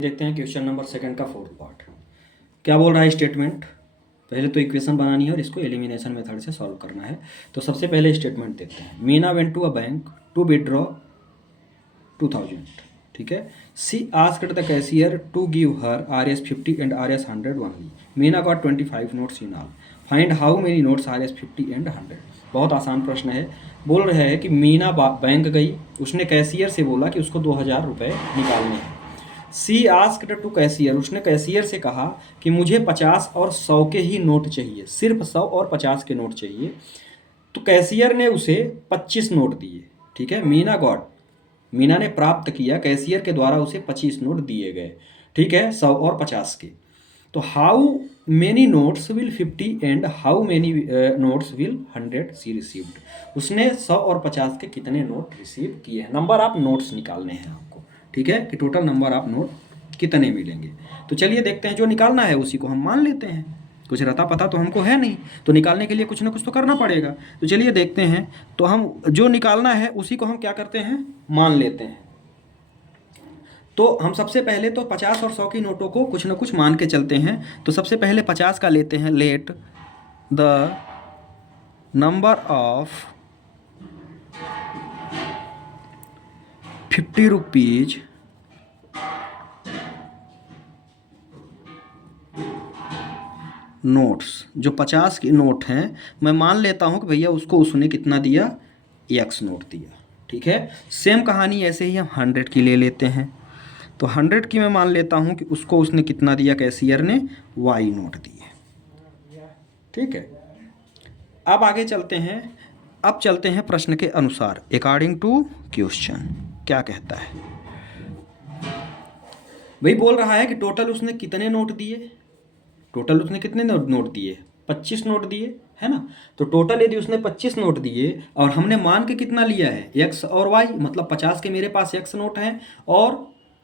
देखते हैं question number second का फोर्थ पार्ट। क्या बोल रहा है स्टेटमेंट। पहले तो इक्वेशन बनानी है और इसको एलिमिनेशन मेथड से सॉल्व करना है। तो सबसे पहले स्टेटमेंट देखते हैं। Meena went to a bank to withdraw 2000। ठीक है। She asked the cashier to give her RS 50 and RS 100 only. Meena got 25 notes in all. Find how many notes RS 50 and 100। बहुत आसान प्रश्न है। बोल रहे हैं कि मीना बैंक गई, उसने कैशियर से बोला कि उसको 2000 रुपये निकालने हैं। सी आस्क्ड टू कैशियर, उसने कैशियर से कहा कि मुझे 50 और 100 के ही नोट चाहिए, सिर्फ 100 और 50 के नोट चाहिए। तो कैशियर ने उसे 25 नोट दिए। ठीक है। मीना ने प्राप्त किया, कैशियर के द्वारा उसे 25 नोट दिए गए। ठीक है, 100 और 50 के। तो how many notes will 50 and how many notes will 100 see received. उसने 100 और 50 के कितने नोट रिसीव किए हैं। नंबर ऑफ नोट्स निकालने हैं आपको। ठीक है, कि टोटल नंबर ऑफ नोट कितने मिलेंगे। तो चलिए देखते हैं, जो निकालना है उसी को हम मान लेते हैं। कुछ रहता पता तो हमको है नहीं, तो निकालने के लिए कुछ ना कुछ तो करना पड़ेगा। तो चलिए देखते हैं। तो हम जो निकालना है उसी को हम क्या करते हैं, मान लेते हैं। तो हम सबसे पहले तो 50 और 100 की नोटों को कुछ ना कुछ मान के चलते हैं। तो सबसे पहले 50 का लेते हैं। Let the number of 50 rupees notes, जो 50 की नोट हैं, मैं मान लेता हूं कि भैया उसको उसने कितना दिया, X नोट दिया। ठीक है। सेम कहानी ऐसे ही हम 100 की ले लेते हैं। तो 100 की मैं मान लेता हूं कि उसको उसने कितना दिया, कैशियर ने Y नोट दिए। ठीक है। अब आगे चलते हैं। अब चलते हैं प्रश्न के अनुसार, अकॉर्डिंग टू क्वेश्चन क्या कहता है। वही बोल रहा है कि टोटल उसने कितने नोट दिए। टोटल उसने कितने नोट दिए, 25 नोट दिए, है ना। तो टोटल यदि उसने 25 नोट दिए और हमने मान के कितना लिया है, X और Y, मतलब 50 के मेरे पास X नोट हैं और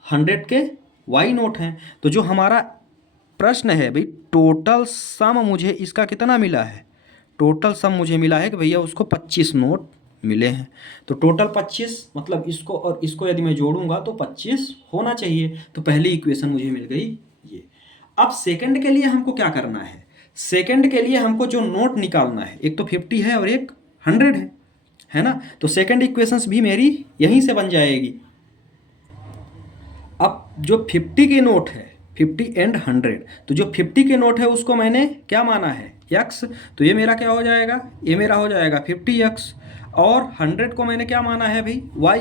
100 के Y नोट हैं। तो जो हमारा प्रश्न है भाई, टोटल सम मुझे इसका कितना मिला है, टोटल सम मुझे मिला है कि भैया उसको 25 नोट मिले हैं। तो टोटल 25, मतलब इसको और इसको यदि मैं जोड़ूंगा तो 25 होना चाहिए। तो पहली इक्वेशन मुझे मिल गई ये। अब सेकंड के लिए हमको क्या करना है। सेकंड के लिए हमको जो नोट निकालना है, एक तो 50 है और एक 100 है ना। तो सेकंड इक्वेशंस भी मेरी यहीं से बन जाएगी। अब जो 50 के नोट है, 50 एंड 100, तो जो 50 के नोट है उसको मैंने क्या माना है, X। तो ये मेरा क्या हो जाएगा, ये मेरा हो जाएगा 50X। और 100 को मैंने क्या माना है भाई, Y।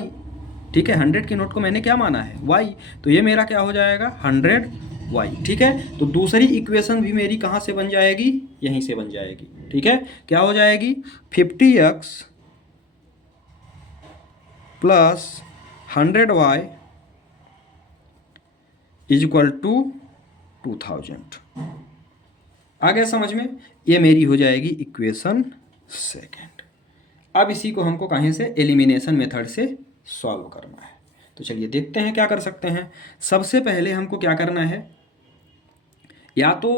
ठीक है, 100 की नोट को मैंने क्या माना है, Y। तो ये मेरा क्या हो जाएगा, 100Y। ठीक है। तो दूसरी इक्वेशन भी मेरी कहाँ से बन जाएगी, यहीं से बन जाएगी। ठीक है। क्या हो जाएगी, 50X plus 100Y is equal to 2000। आ गया समझ में। ये मेरी हो जाएगी इक्वेशन सेकंड। अब इसी को हमको कहीं से एलिमिनेशन मेथड से सॉल्व करना है। तो चलिए देखते हैं क्या कर सकते हैं। सबसे पहले हमको क्या करना है, या तो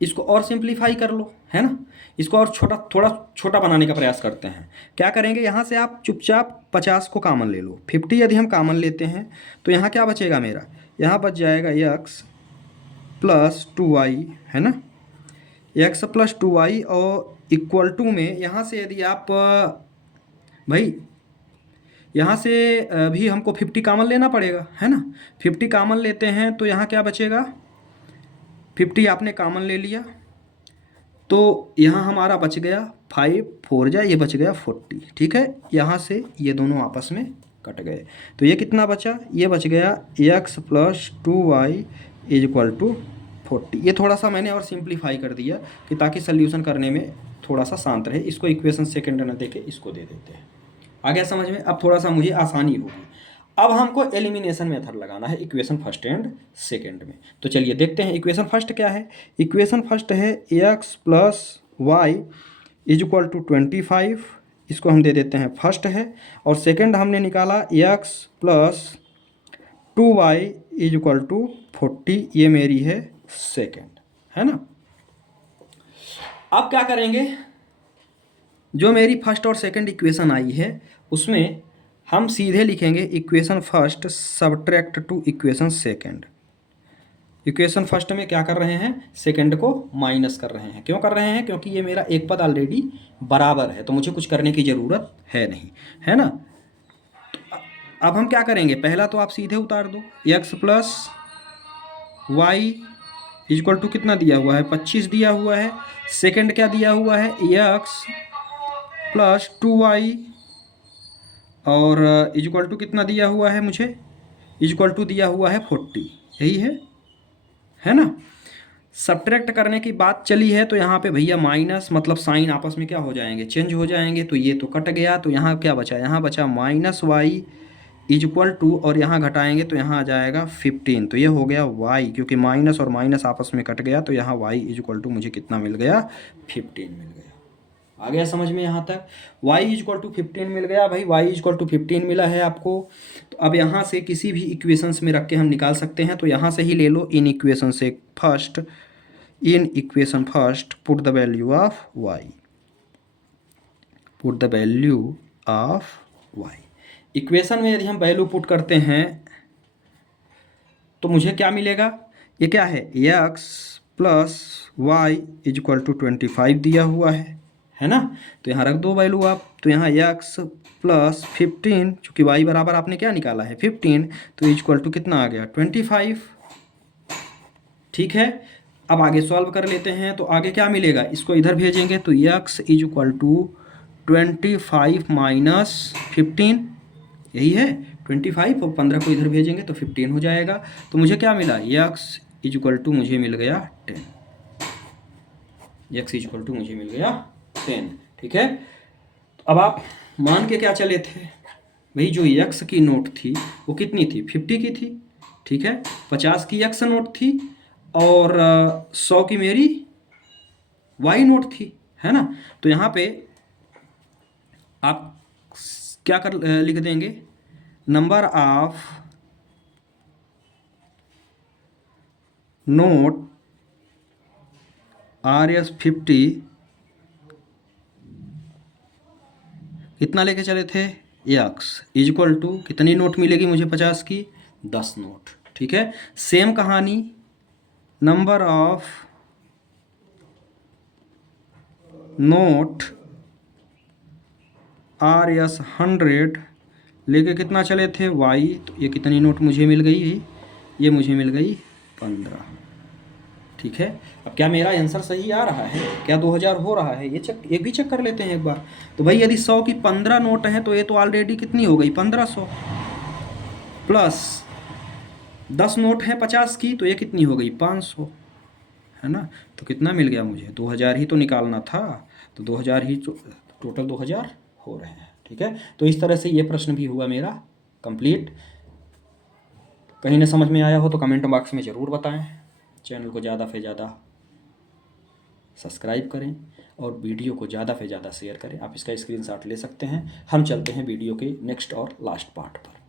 इसको और सिंप्लीफाई कर लो, है ना। इसको और थोड़ा छोटा बनाने का प्रयास करते हैं। क्या करेंगे, यहाँ से आप चुपचाप 50 को कॉमन ले लो। 50 यदि हम कॉमन लेते हैं तो यहाँ क्या बचेगा मेरा, यहाँ बच जाएगा X प्लस 2Y, है ना। X प्लस 2Y और इक्वल टू में यहाँ से यदि आप भाई यहाँ से भी हमको 50 कॉमन लेना पड़ेगा, है ना। 50 कॉमन लेते हैं तो यहाँ क्या बचेगा, 50 आपने कॉमन ले लिया तो यहाँ हमारा बच गया 5 4 जा, ये बच गया 40। ठीक है। यहाँ से ये दोनों आपस में कट गए तो ये कितना बचा, ये बच गया X plus 2Y is equal to 40। ये थोड़ा सा मैंने और सिंप्लीफाई कर दिया कि ताकि सल्यूशन करने में थोड़ा सा शांत रहे। इसको इक्वेशन सेकंड न देके इसको दे देते हैं। आ गया समझ में। अब थोड़ा सा मुझे आसानी होगी। अब हमको एलिमिनेशन मेथड लगाना है इक्वेशन फर्स्ट एंड सेकंड में। तो चलिए देखते हैं इक्वेशन फर्स्ट क्या है। इक्वेशन फर्स्ट है X plus y is equal to 25। इसको हम दे देते हैं फर्स्ट है। और सेकंड हमने निकाला X plus 2Y is equal to 40। ये मेरी है सेकंड, है ना। अब क्या करेंगे, जो मेरी फर्स्ट और सेकंड इक्वेशन आई है उसमें हम सीधे लिखेंगे equation first subtract two equation second. Equation first में क्या कर रहे हैं, सेकंड को माइनस कर रहे हैं। क्यों कर रहे हैं, क्योंकि ये मेरा एक पद ऑलरेडी बराबर है, तो मुझे कुछ करने की ज़रूरत है नहीं, है ना। तो अब हम क्या करेंगे, पहला तो आप सीधे उतार दो, x plus y equal to कितना दिया हुआ है, 25 दिया हुआ है। सेकंड क्या दिया हुआ है, x प्लस 2y और इक्वल टू कितना दिया हुआ है मुझे, इक्वल टू दिया हुआ है 40, यही है ना। सब्ट्रैक्ट करने की बात चली है तो यहाँ पे भैया माइनस मतलब साइन आपस में क्या हो जाएंगे, चेंज हो जाएंगे, तो ये तो कट गया, तो यहाँ क्या बचा, यहाँ बचा माइनस वाई इक्वल टू, और यहाँ घटाएंगे तो यहाँ आ जाएगा 15, तो ये हो गया y, क्योंकि माइनस और माइनस आपस में कट गया, तो यहाँ y इक्वल टू मुझे कितना मिल गया, 15 मिल गया। आ गया समझ में यहाँ तक, y इक्वल टू 15 मिल गया भाई, y इक्वल टू 15 मिला है आपको। तो अब यहाँ से किसी भी इक्वेशंस में रख के हम निकाल सकते हैं, तो यहाँ से ही ले लो, इन इक्वेशन से first, in equation first put the value of y, put the value of y। Equation में यदि हम वैल्यू पुट करते हैं तो मुझे क्या मिलेगा, ये क्या है, x plus y equal to 25 दिया हुआ है ना। तो यहाँ रख दो वैल्यू आप, तो यहाँ x प्लस 15, चूँकि y बराबर आपने क्या निकाला है 15, तो इक्वल टू कितना आ गया 25। ठीक है, अब आगे सॉल्व कर लेते हैं, तो आगे क्या मिलेगा, इसको इधर भेजेंगे तो x इक्वल टू 25 माइनस 15, यही है 25, और 15 को इधर भेजेंगे तो 15 हो जाएगा। तो मुझे क्या मिला, x इक्वल टू मुझे मिल गया 10, x इक्वल टू मुझे मिल गया 10। ठीक है, तो अब आप मान के क्या चले थे भाई, जो x की नोट थी वो कितनी थी, 50 की थी। ठीक है, 50 की x नोट थी और 100 की मेरी y नोट थी, है ना। तो यहाँ पे आप क्या कर लिख देंगे, नंबर ऑफ नोट RS50 कितना लेके चले थे, x इक्वल टू कितनी नोट मिलेगी मुझे 50 की, 10 नोट। ठीक है, सेम कहानी, नंबर ऑफ नोट RS100 लेके कितना चले थे y, तो ये कितनी नोट मुझे मिल गई, ये मुझे मिल गई 15। ठीक है, अब क्या मेरा आंसर सही आ रहा है, क्या 2000 हो रहा है, ये भी चेक कर लेते हैं एक बार। तो भाई यदि 100 की 15 नोट है तो ये तो ऑलरेडी कितनी हो गई 1500, प्लस 10 नोट है 50 की, तो ये कितनी हो गई 500, है ना। तो कितना मिल गया मुझे, 2000 ही तो निकालना था, तो 2000 ही, टोटल 2000 हो रहे हैं। ठीक है, तो इस तरह से ये प्रश्न भी हुआ मेरा कंप्लीट। कहीं ना समझ में आया हो तो कमेंट बॉक्स में ज़रूर बताएं। चैनल को ज़्यादा से ज़्यादा सब्सक्राइब करें और वीडियो को ज़्यादा से ज़्यादा शेयर करें। आप इसका स्क्रीनशॉट ले सकते हैं। हम चलते हैं वीडियो के नेक्स्ट और लास्ट पार्ट पर।